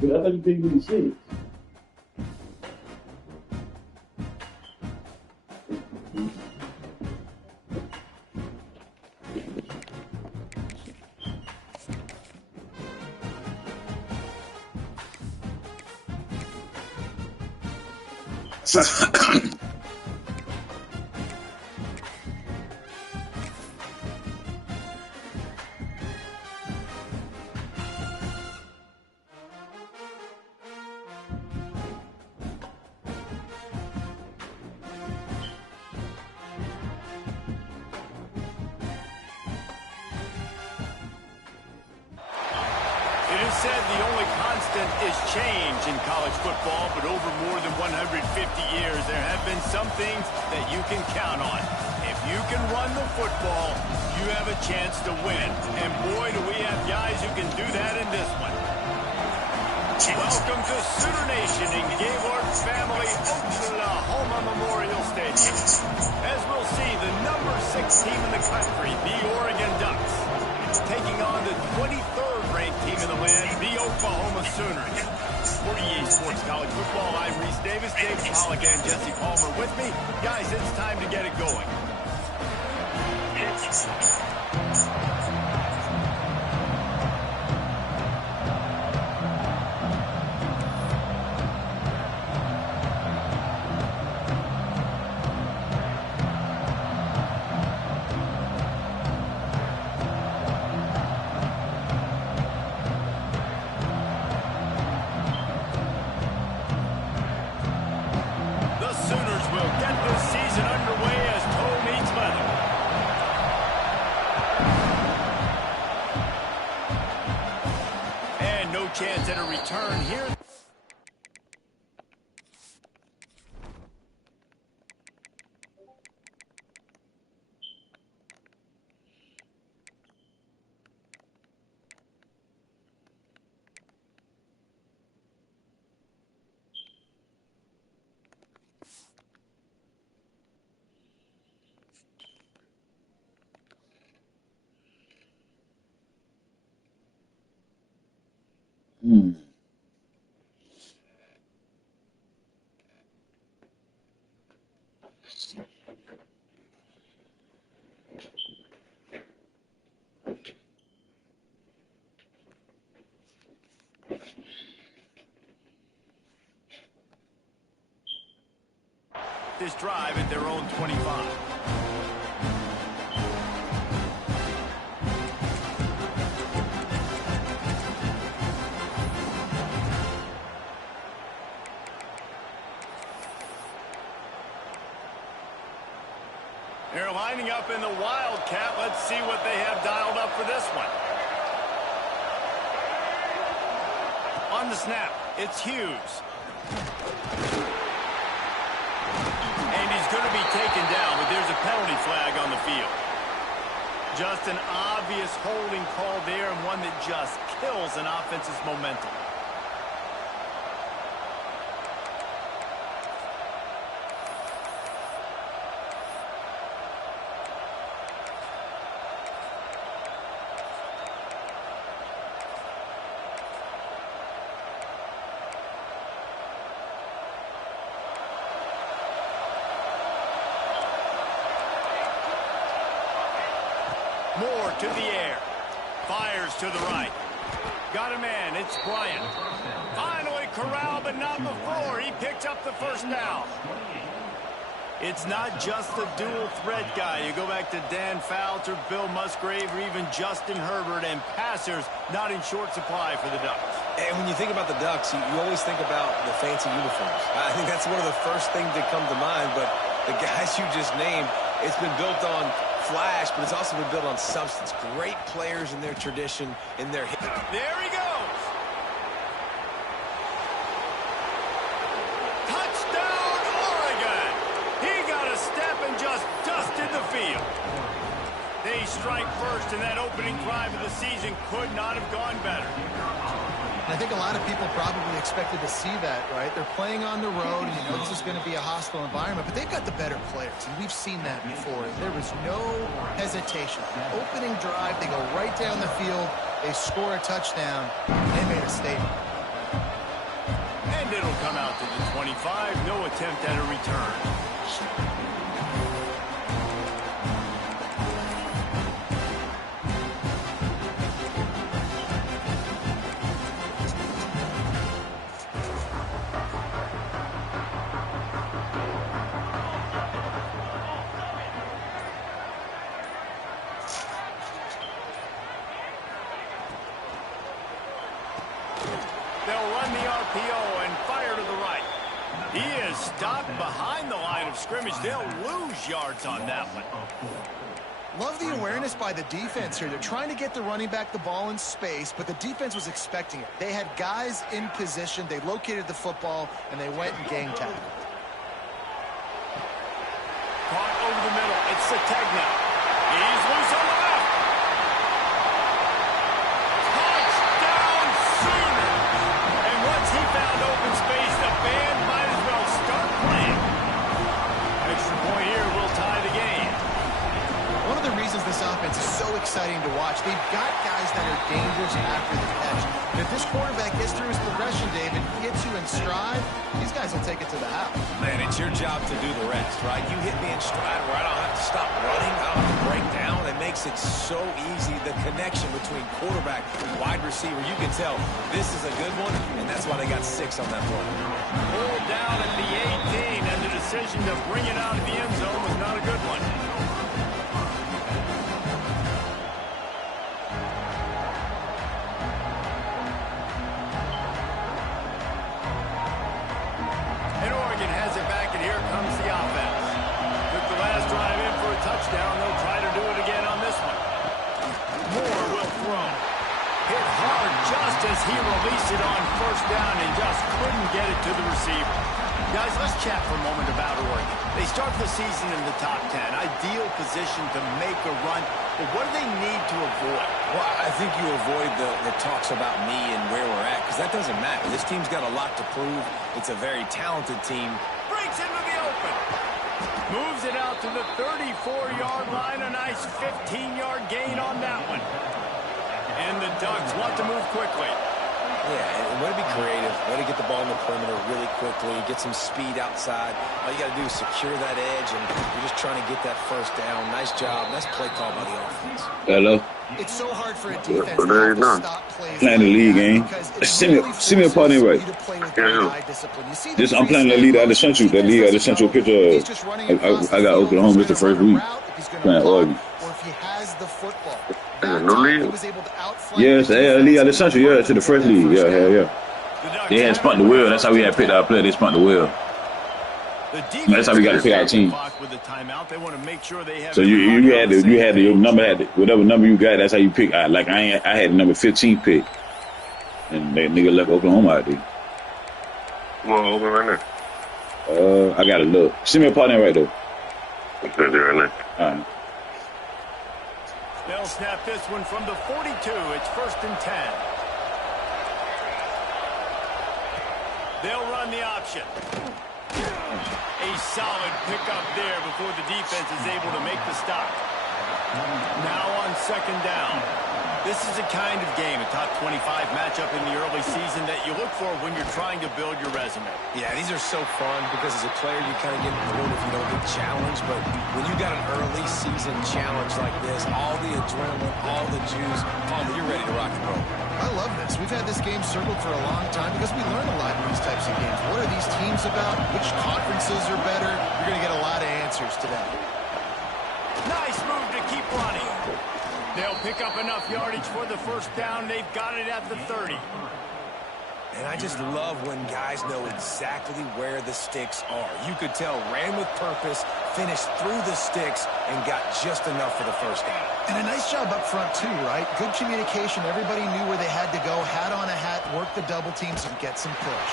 But I thought you picked 26. It is said the only constant is change in college football, but over more than 150 years, there have been some things that you can count on. If you can run the football, you have a chance to win. And boy, do we have guys who can do that in this one. Welcome to Sooner Nation in Gaylord Family Oklahoma Memorial Stadium. As we'll see, the number 6 team in the country, the Oregon Ducks, taking on the 23rd ranked team in the land, the Oklahoma Sooners. For EA Sports College Football, I'm Reese Davis, Dave Pollock, and Jesse Palmer with me. Guys, it's time to get it going. Chance at a return here. This drive at their own 25. They're lining up in the Wildcat. Let's see what they have dialed up for this one. On the snap, it's Hughes. And he's going to be taken down, but there's a penalty flag on the field. Just an obvious holding call there, and one that just kills an offense's momentum. Moore to the air. Fires to the right. Got a man. It's Bryant. Finally corralled, but not before. He picked up the first down. It's not just a dual threat guy. You go back to Dan Fouts or Bill Musgrave or even Justin Herbert, and passers not in short supply for the Ducks. And when you think about the Ducks, you always think about the fancy uniforms. I think that's one of the first things that come to mind, but the guys you just named, it's been built on flash, but it's also been built on substance. Great players in their tradition, in their hit. There he goes. They strike first, and that opening drive of the season could not have gone better. I think a lot of people probably expected to see that, right? They're playing on the road, and you know this is going to be a hostile environment, but they've got the better players, and we've seen that before. There was no hesitation. The opening drive, they go right down the field, they score a touchdown, and they made a statement. And it'll come out to the 25. No attempt at a return. They'll run the RPO and fire to the right. He is stopped behind the line of scrimmage. They'll lose yards on that one. Love the awareness by the defense here. They're trying to get the running back the ball in space, but the defense was expecting it. They had guys in position. They located the football, and they went and gang tackled. Caught over the middle. It's Sategna. He's loose on the left. Touchdown Sooners. And once he found open space, the band might as well start playing. Extra point here will tie the game. One of the reasons this offense is so exciting to watch, they've got guys that are dangerous after the catch. And if this quarterback gets through his progression, David, hits you in stride, these guys will take it to the house. Man, it's your job to do the rest, right? You hit me in stride where I don't have to stop running, I don't have to break down. It makes it so easy. The connection between quarterback and wide receiver, you can tell this is a good one, and that's why they got 6 on that play. Pulled down at the 18, and the decision to bring it out of the end zone was not a good one. And Oregon has it back, and here comes the offense. Took the last drive in for a touchdown. They'll try to do it again on this one. Moore will throw. Hit hard just as he released it on first down and just couldn't get it to the receiver. Guys, let's chat for a moment about Oregon. They start the season in the top 10. Ideal position to make a run. But what do they need to avoid? Well, I think you avoid the talks about me and where we're at, because that doesn't matter. This team's got a lot to prove. It's a very talented team. Breaks into the open. Moves it out to the 34-yard line. A nice 15-yard gain on that one. And the Ducks want to move quickly. Yeah, and way to be creative, way to get the ball in the perimeter really quickly, get some speed outside. All you got to do is secure that edge, and you're just trying to get that first down. Nice job. Nice play call by the offense. Hello. It's so hard for a defense to have to stop plays. Playing the league game. Send me a part in right. This I'm playing the league out of the Central. That league out of the Central picture. I got Oklahoma. It's the first week. Playing Oregon. Or if he has the football. He was able to yes, the league out of the Central. Yeah, to the first league. Yeah. They had spun the wheel. That's how we had picked our player. They spun the wheel. That's how we got to pick our team. So you had your number, whatever number you got. That's how you pick. Like I had the number 15 pick, and that nigga left Oklahoma out there. Well, open right now. I gotta look. Send me a partner right though. Okay, right now. All right. They'll snap this one from the 42. It's 1st and 10. They'll run the option. A solid pickup there before the defense is able to make the stop. Now on 2nd down. This is a kind of game, a top 25 matchup in the early season that you look for when you're trying to build your resume. Yeah, these are so fun because as a player you kind of get bored if you don't get challenged. But when you got an early season challenge like this, all the adrenaline, all the juice, you're ready to rock and roll. I love this. We've had this game circled for a long time because we learn a lot in these types of games. What are these teams about? Which conferences are better? You're going to get a lot of answers today. Nice move to keep running. They'll pick up enough yardage for the 1st down. They've got it at the 30. And I just love when guys know exactly where the sticks are. You could tell ran with purpose, finished through the sticks, and got just enough for the 1st down. And a nice job up front, too, right? Good communication. Everybody knew where they had to go. Hat on a hat, work the double teams, and get some push.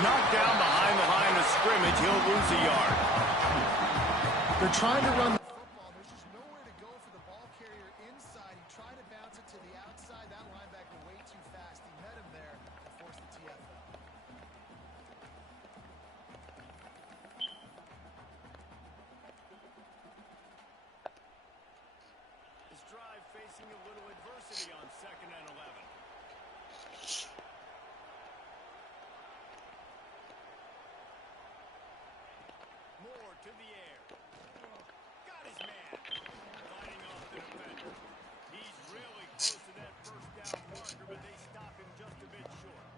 Knocked down behind the line of scrimmage. He'll lose a yard. They're trying to run the football. There's just nowhere to go for the ball facing a little adversity on 2nd and 11. Moore to the air. Got his man. Fighting off the defender. He's really close to that first down marker, but they stop him just a bit short.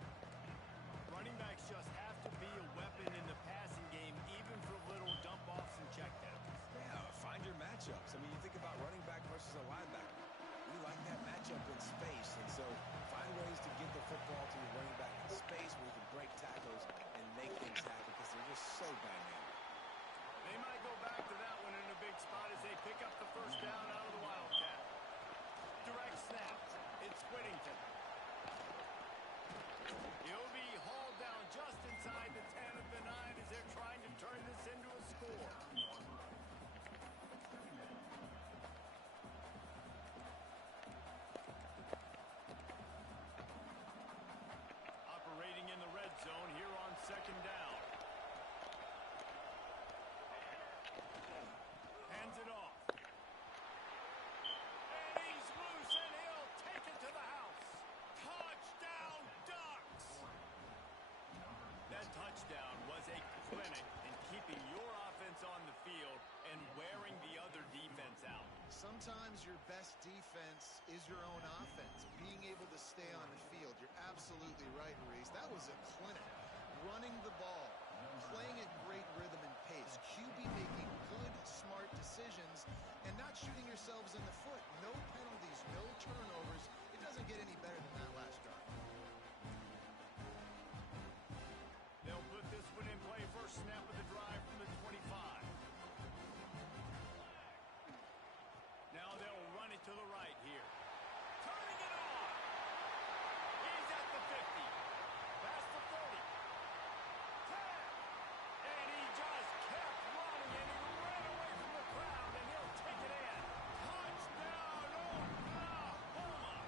Running backs just have to be a weapon in the passing game, even for little dump-offs and checkdowns. Yeah, find your matchups. I mean, you think about running back versus a linebacker. We like that matchup in space, and so find ways to get the football to your running back in space where you can break tackles and make things happen because they're just so dynamic. They might go back to that one in a big spot as they pick up the first down out of the Wildcat. Direct snap. It's Whittington. He'll be hauled down just inside the 10 of the 9 as they're trying to turn this into a score. Operating in the red zone here on 2nd down. Hands it off. And he's loose, and he'll take it to the house. Touchdown, Ducks! That touchdown was a clinic in keeping your offense on the field and wearing the other defense out. Sometimes your best defense is your own offense, being able to stay on the field. You're absolutely right, Reese. That was a clinic. Running the ball, playing at great rhythm and pace, QB making good, smart decisions, and not shooting yourselves in the foot. No penalties, no turnovers. It doesn't get any better than that last drive. They'll put this one in play. First snap of the drive from the 25. Now they'll run it to the right here. Turning it on. He's at the 50. Past the 30. 10. And he just kept running, and he ran away from the crowd, and he'll take it in. Touchdown, Oklahoma.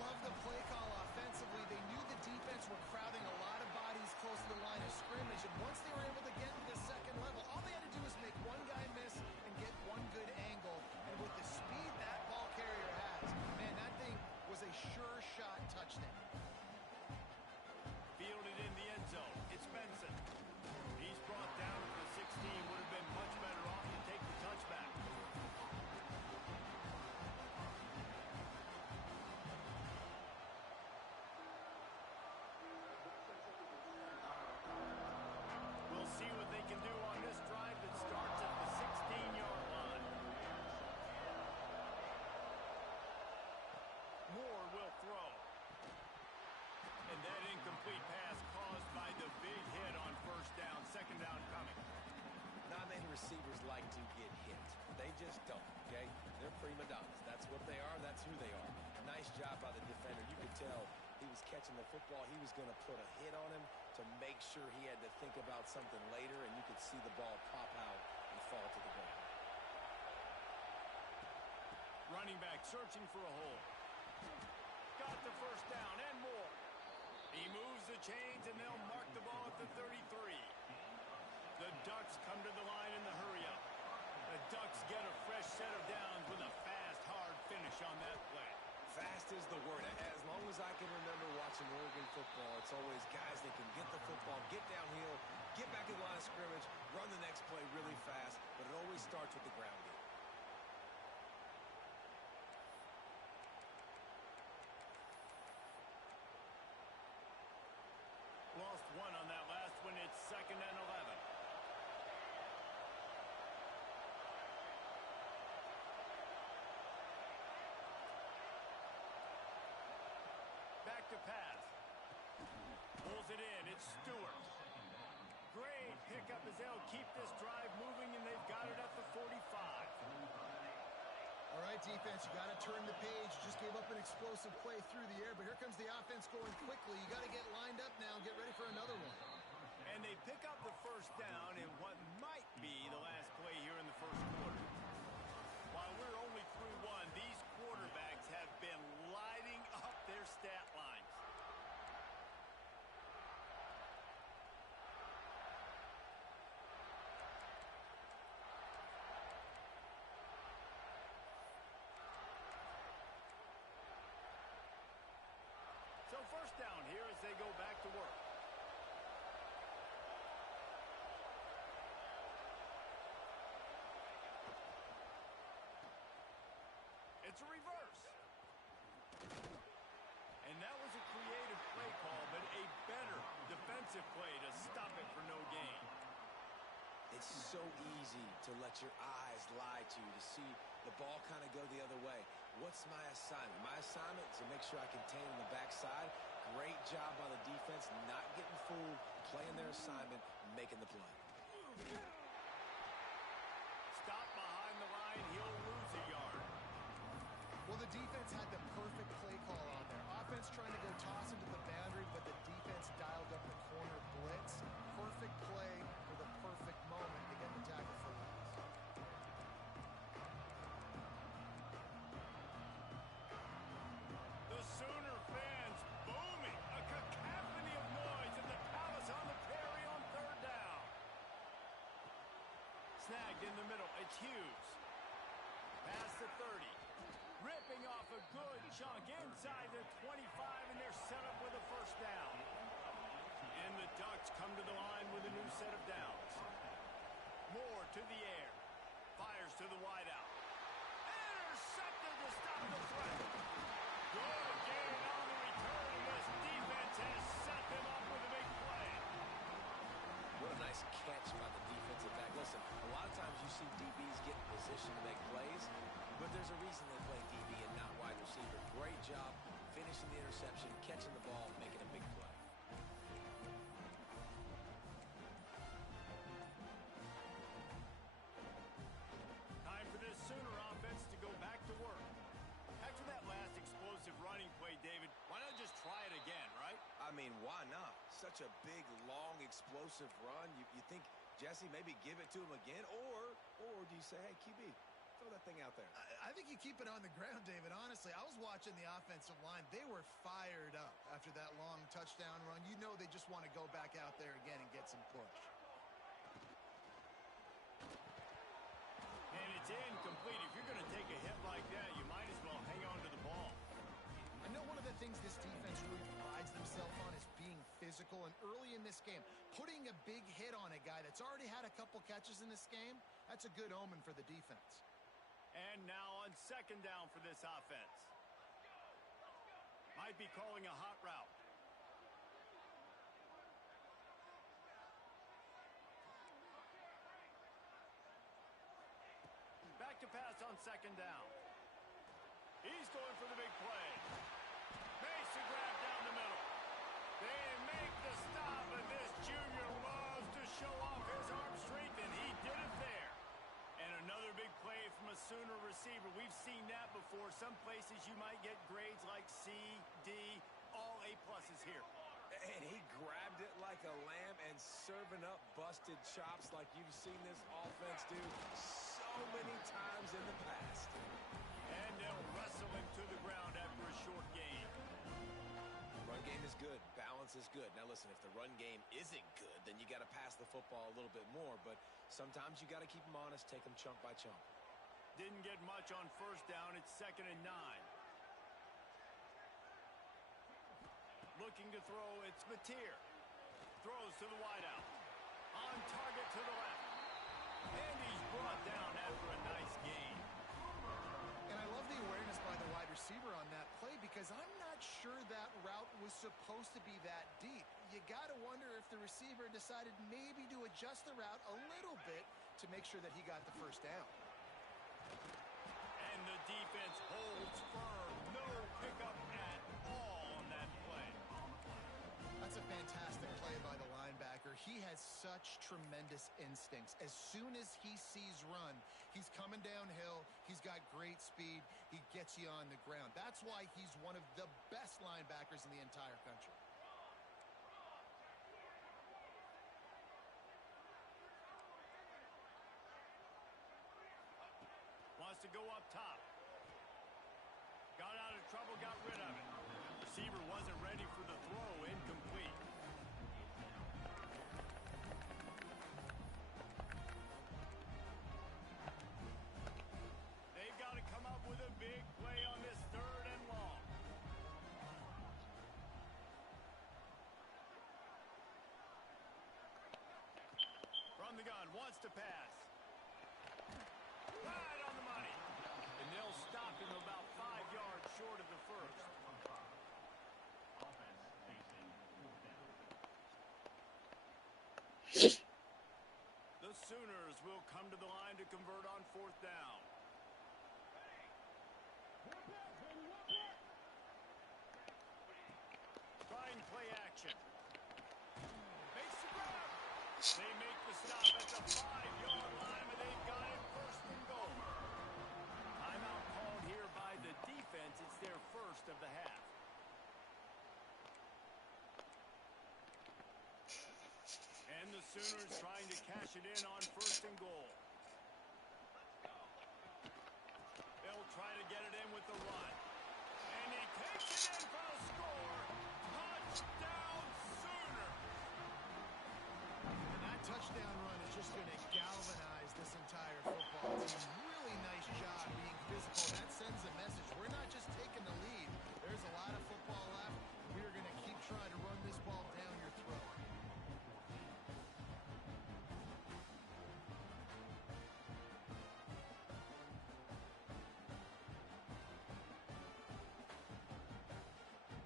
Love the play call offensively. They knew the defense were crowding a lot of bodies close to the line of scrimmage, and once they were able to get to the second level, all they had to do was make one guy miss and get one good angle. And with the speed that ball carrier has, man, that thing was a sure shot touchdown. Fielded in the end zone. It's Benson. He's brought down to the 16. Would have been much better off to take the touchback. We'll see what they can do on this drive that starts at the 16-yard line. Moore will throw. And that incomplete pass caused by the big hit on first down. 2nd down coming. Not many receivers like to get hit. They just don't, okay? They're prima donnas. That's what they are. That's who they are. Nice job by the defender. You could tell he was catching the football. He was going to put a hit on him to make sure he had to think about something later, and you could see the ball pop out and fall to the ground. Running back searching for a hole. Got the first down and more. He moves the chains, and they'll mark the ball at the 33. The Ducks come to the line in the hurry-up. The Ducks get a fresh set of downs with a fast, hard finish on that play. Fast is the word. As long as I can remember watching Oregon football, it's always guys that can get the football, get downhill, get back in the line of scrimmage, run the next play really fast, but it always starts with the ground game. Lost one on that last one. It's 2nd and 11. Back to pass. Pulls it in. It's Stewart. Great pickup as they'll keep this drive moving, and they've got it at the 45. All right, defense, you got to turn the page. Just gave up an explosive play through the air, but here comes the offense going quickly. You got to get lined up now and get ready for another one. And they pick up the first down in what might be the last play here in the first quarter. While we're only through one, these quarterbacks have been lighting up their stat lines. It's a reverse. And that was a creative play call, but a better defensive play to stop it for no gain. It's so easy to let your eyes lie to you, to see the ball kind of go the other way. What's my assignment? My assignment is to make sure I contain on the backside. Great job by the defense, not getting fooled, playing their assignment, making the play. Stop behind the line, he'll lose a yard. Well, the defense had the perfect play call on there. Offense trying to go toss into the boundary, but the defense dialed up the corner blitz. Perfect play for the perfect moment to get the tackle for loss. The Sooner fans booming. A cacophony of noise at the Palace on the Prairie on third down. Snagged in the middle. It's Hughes. Past the 30. Ripping off a good chunk inside the 25, and they're set up with a first down. And the Ducks come to the line with a new set of downs. Moore to the air. Fires to the wideout. Intercepted to stop the threat. Good gain on the return, and this defense has set them up with a big play. What a nice catch by the defensive back. Listen, a lot of times you see DBs get in position to make plays, but there's a reason they play DB and not wide receiver. Great job finishing the interception, catching the ball, making a big play. Time for this Sooner offense to go back to work. After that last explosive running play, David, why not just try it again, right? I mean, why not? Such a big, long, explosive run. You think, Jesse, maybe give it to him again? Or do you say, hey, QB, throw that thing out there? I think you keep it on the ground, David. Honestly, I was watching the offensive line. They were fired up after that long touchdown run. You know they just want to go back out there again and get some push. And it's incomplete. If you're going to take a hit like that, you might as well hang on to the ball. I know one of the things this defense really prides themselves on is being physical, and early in this game, putting a big hit on a guy that's already had a couple catches in this game, that's a good omen for the defense. And now on second down for this offense. Might be calling a hot route. Back to pass on second down. He's going for the big play. Makes a grab down the middle. They make the stop, and this junior loves to show off his arm strength, and he did it there. And another big play from a Sooner receiver. We've seen that before. Some places you might get grades like C, D, all A-pluses here. And he grabbed it like a lamb and serving up busted chops like you've seen this offense do so many times in the past. And they'll wrestle him to the ground after a short gain. Run game is good. Balance is good. Now, listen, if the run game isn't good, then you got to pass the football a little bit more. But sometimes you got to keep them honest, take them chunk by chunk. Didn't get much on first down. It's 2nd and 9. Looking to throw, it's Mateer. Throws to the wideout. On target to the left. And he's brought down after a nice gain. And I love the awareness by the wide receiver on that play because I'm not sure that route was supposed to be that deep. You got to wonder if the receiver decided maybe to adjust the route a little bit to make sure that he got the first down. And the defense holds firm. No pickup at all on that play. That's a fantastic play by the linebacker. He has such tremendous instincts. As soon as he sees run, he's coming downhill. He's got great speed. He gets you on the ground. That's why he's one of the best linebackers in the entire country. Wants to go up top. Got out of trouble, got rid of it. Receiver wasn't ready for the throw, incomplete. They've got to come up with a big play on this 3rd and long. From the gun, wants to pass. Right on the money. And they'll stop him about convert on 4th down. Trying play action. Makes the grab. They make the stop at the 5-yard line, and they've got it 1st and goal. Timeout called here by the defense. It's their first of the half. And the Sooners trying to cash it in on 1st and goal. They'll try to get it in with the run. And he takes it in for a score. Touchdown, Sooners! And that touchdown run is just going to galvanize this entire football team. Really nice job being physical. That sends a message. We're not just taking the lead. There's a lot of football left. We are going to keep trying to run this ball down your throat.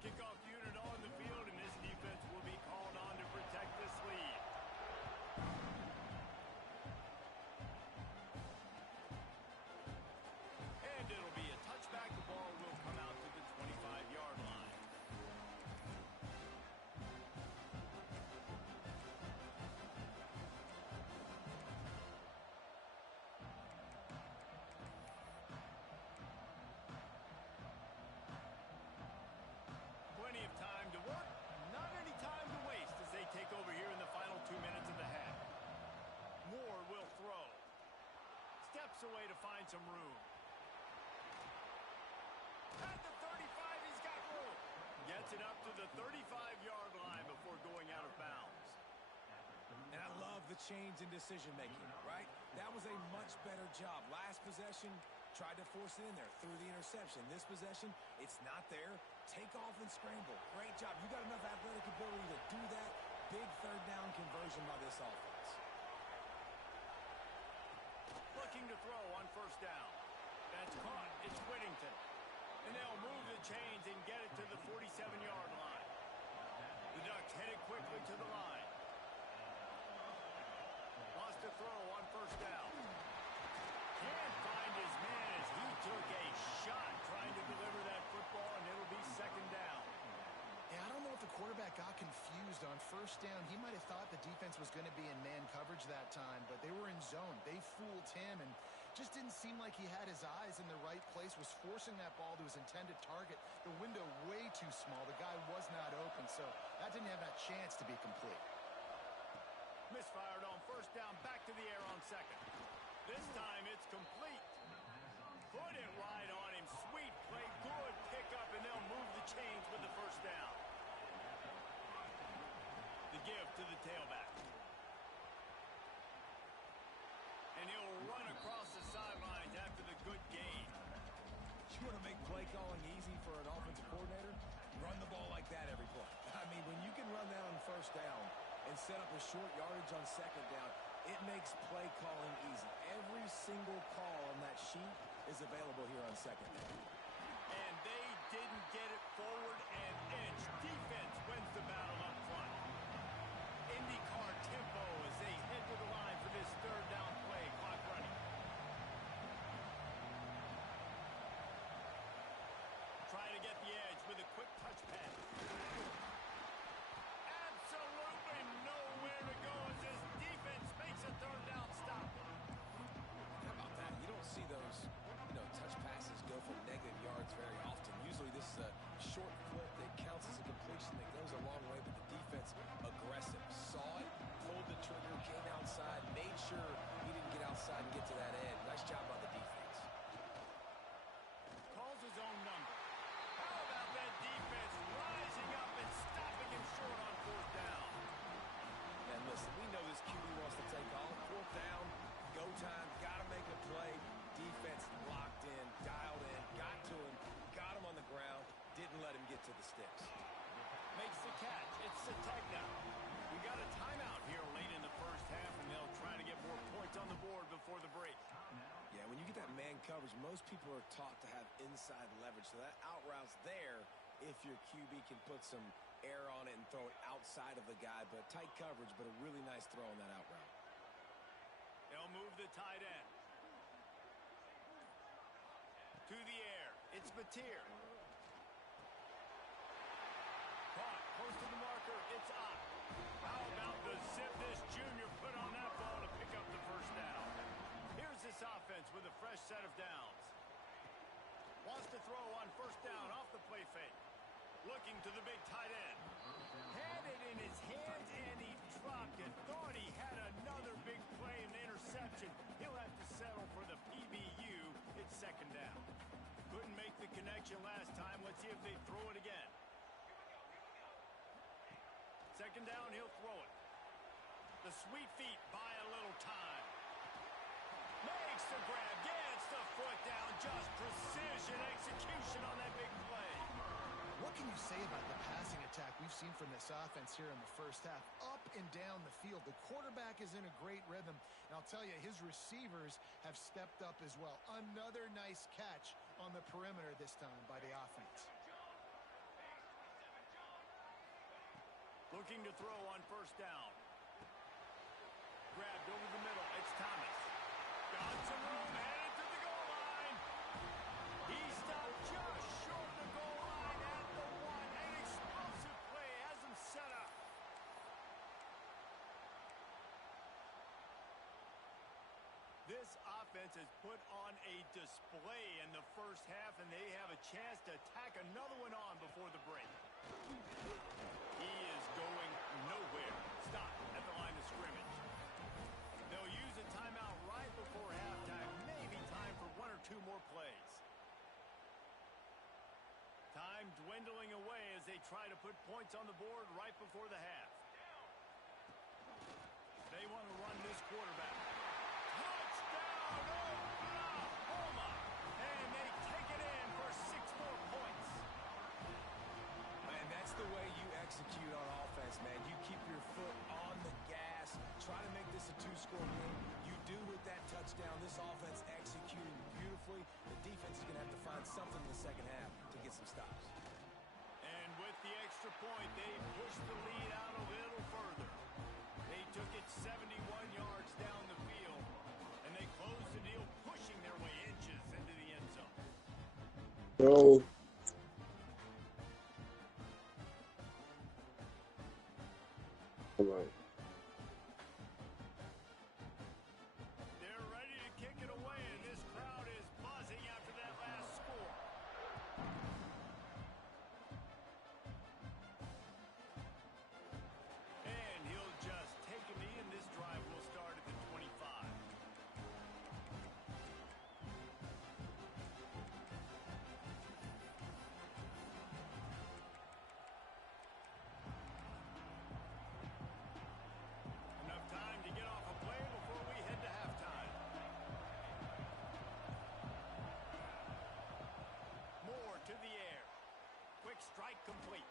Kickoff unit on the field, and this defense will be called on to protect this lead. And it'll be a touchback. The ball will come out to the 25-yard line. Plenty of time to work, not any time to waste as they take over here in the final 2 minutes of the half. Moore will throw. Steps away to find some room. At the 35, he's got room. Gets it up to the 35-yard line before going out of bounds. And I love the change in decision-making, right? That was a much better job. Last possession, tried to force it in there through the interception. This possession, it's not there. Take off and scramble. Great job. You got enough athletic ability to do that. Big 3rd down conversion by this offense. Looking to throw on 1st down. That's caught. It's Whittington. And they'll move the chains and get it to the 47-yard line. The Ducks headed quickly to the line. Lost a throw on 1st down. Can't find his man as he took a shot trying to deliver that football, and it'll be 2nd down. Yeah, I don't know if the quarterback got confused on 1st down. He might have thought the defense was going to be in man coverage that time, but they were in zone. They fooled him and just didn't seem like he had his eyes in the right place, was forcing that ball to his intended target. The window way too small. The guy was not open, so that didn't have that chance to be complete. Misfired on 1st down, back to the air on 2nd. This time it's complete. Put it right on him. Sweet play, good pickup, and they'll move the chains with the 1st down. The give to the tailback. And he'll run across the sidelines after the good gain. You want to make play calling easy for an offensive coordinator? Run the ball like that every play. I mean, when you can run that on 1st down and set up a short yardage on 2nd down, it makes play calling easy. Every single call on that sheet is available here on 2nd down. And they didn't get it forward an inch. Defense wins the battle up front. IndyCar tempo as they head to the line for this 3rd down play. Clock running. Trying to get the edge with a quick touch pass. Absolutely nowhere to go as this defense makes a 3rd down stop. How about that? You don't see those, touch passes go for negative yards very often. Usually this is a short flip that counts as a completion that goes a long way, but the defense aggressive. Saw it, pulled the trigger, came outside, made sure he didn't get outside and get to that edge. Nice job by the defense. Calls his own number. How about that defense rising up and stopping him short on 4th down? And listen, we know this QB wants to take off. 4th down, go time, got to make a play. Defense locked in, dialed in, got to him, got him on the ground, didn't let him get to the sticks. Makes the catch. It's Sategna. We got a timeout here late in the 1st half, and they'll try to get more points on the board before the break. Yeah, when you get that man coverage, most people are taught to have inside leverage. So that out route's there if your QB can put some air on it and throw it outside of the guy. But tight coverage, but a really nice throw on that out route. They'll move the tight end. through the air. It's Mateer. Caught close to the marker. It's Ott. How about the zip this junior put on that ball to pick up the first down? Here's this offense with a fresh set of downs. Wants to throw on first down off the play fake. Looking to the big tight end. Had it in his hands and he dropped it. Thought he had another big play and interception. He'll have to settle for the PBU. It's second down. Couldn't make the connection last time. Let's see if they throw it again. Second down, he'll throw it. The sweet feet buy a little time. Makes the grab, gets the foot down. Just precision execution on that big play. What can you say about the passing attack we've seen from this offense here in the first half? Up and down the field. The quarterback is in a great rhythm. And I'll tell you, his receivers have stepped up as well. Another nice catch on the perimeter this time by the offense. Looking to throw on first down. Grabbed over the middle. It's Thomas. Got some room, headed to the goal line. He stopped just short of the goal line at the one. An explosive play has him set up. This offense has put on a display in the first half, and they have a chance to tack another one on before the break. He is going nowhere. Stop at the line of scrimmage. They'll use a timeout right before halftime. Maybe time for one or two more plays. Time dwindling away as they try to put points on the board right before the half. They want to run this quarterback. Touchdown, Oklahoma! And they take it in for 6 more points. Man, that's the way you execute on offense, man. You keep your foot on the gas. Try to make this a 2-score game. You do with that touchdown. This offense executing beautifully. The defense is going to have to find something in the second half to get some stops. And with the extra point, they pushed the lead out a little further. They took it 71 yards down the field, and they closed the deal, pushing their way inches into the end zone. No. All right. They're ready to kick it away, and this crowd is buzzing after that last score. And he'll just take a knee, and this drive will start at the 25. Enough time to get off a play before we head to halftime. Moore to the air. Quick strike complete.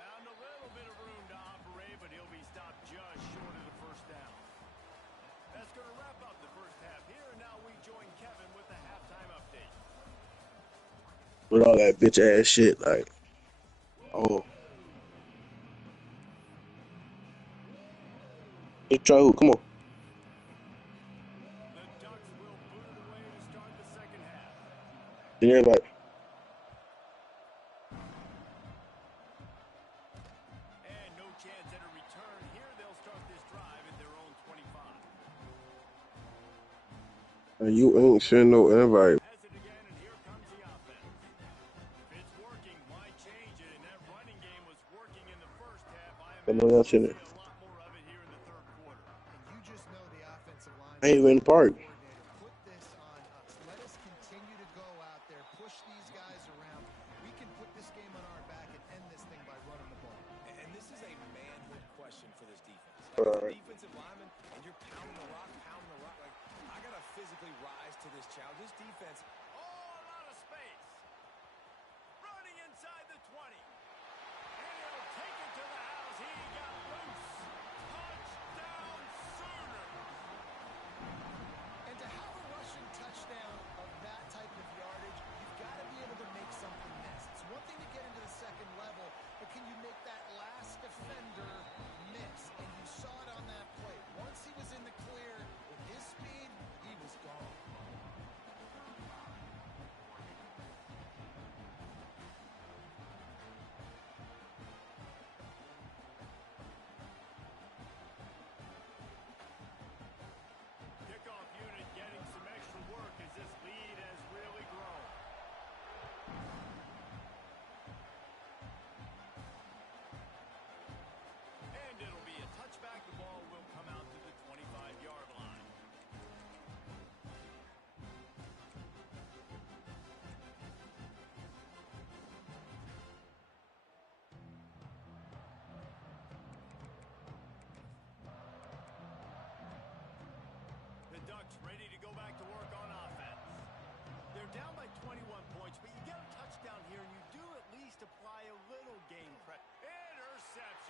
Found a little bit of room to operate, but he'll be stopped just short of the first down. That's going to wrap up the first half here, and now we join Kevin with the halftime update. With all that bitch ass shit, like, oh, let's try who? Come on. The Ducks will boot it away to start the second half. Then everybody. And no chance at a return here. They'll start this drive at their own 25. You ain't sure no everybody. Has it again, and here comes the offense. If it's working, why change it? And that running game was working in the first half. I Come on, imagine else in we'll there. see a lot more of it here in the third quarter. And you just know the offensive line. I ain't even in the park. Coordinator, put this on us. Let us continue to go out there, push these guys around. We can put this game on our back and end this thing by running the ball. And this is a manhood question for this defense. All Like, right. defensive lineman, and you're pounding the rock. Like, I got to physically rise to this challenge. This defense, All out of space. Running inside the 20. And he'll take it to the house. He got loose. Touchdown Sooners. And to have a rushing touchdown of that type of yardage, you've got to be able to make something miss. It's one thing to get into the second level, but can you make that last defender miss? And you saw it on that play. Once he was in the clear with his speed, he was gone.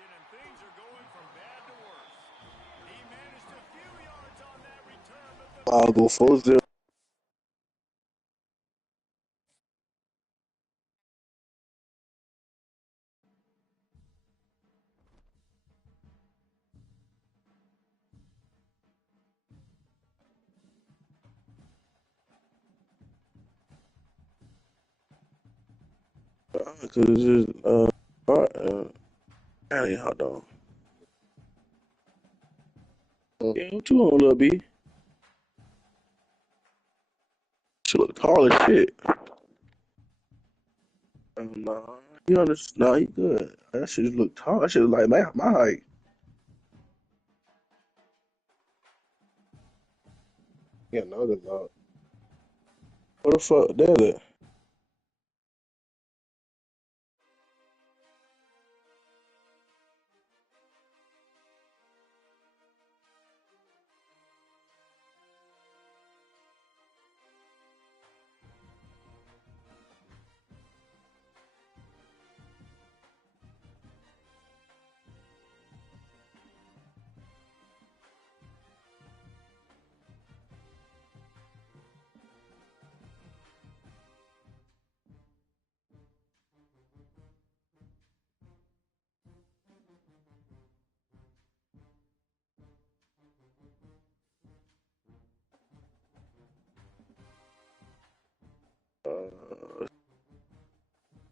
possession, and things are going from bad to worse. He managed a few yards on that return, but I'll go 4-0. Because it's just, hold on. Yeah, what you on, Lil B? She look tall as shit. Nah, he understand. Nah, he good. That shit just look tall. That shit like my height. Yeah, no, they're not. What the fuck, that is?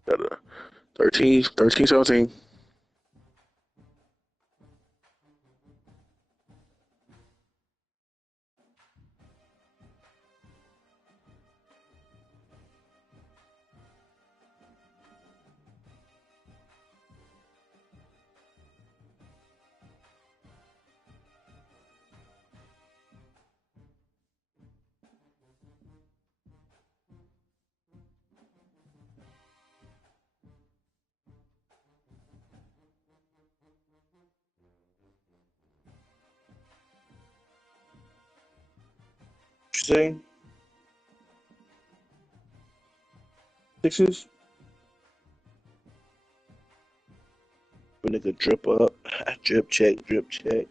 Got a 13, 17. You saying? Sixes? But nigga drip up. Drip check, drip check.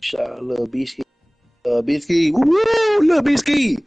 Shout out Lil Bisky. Bisky. Woo! Lil Bisky.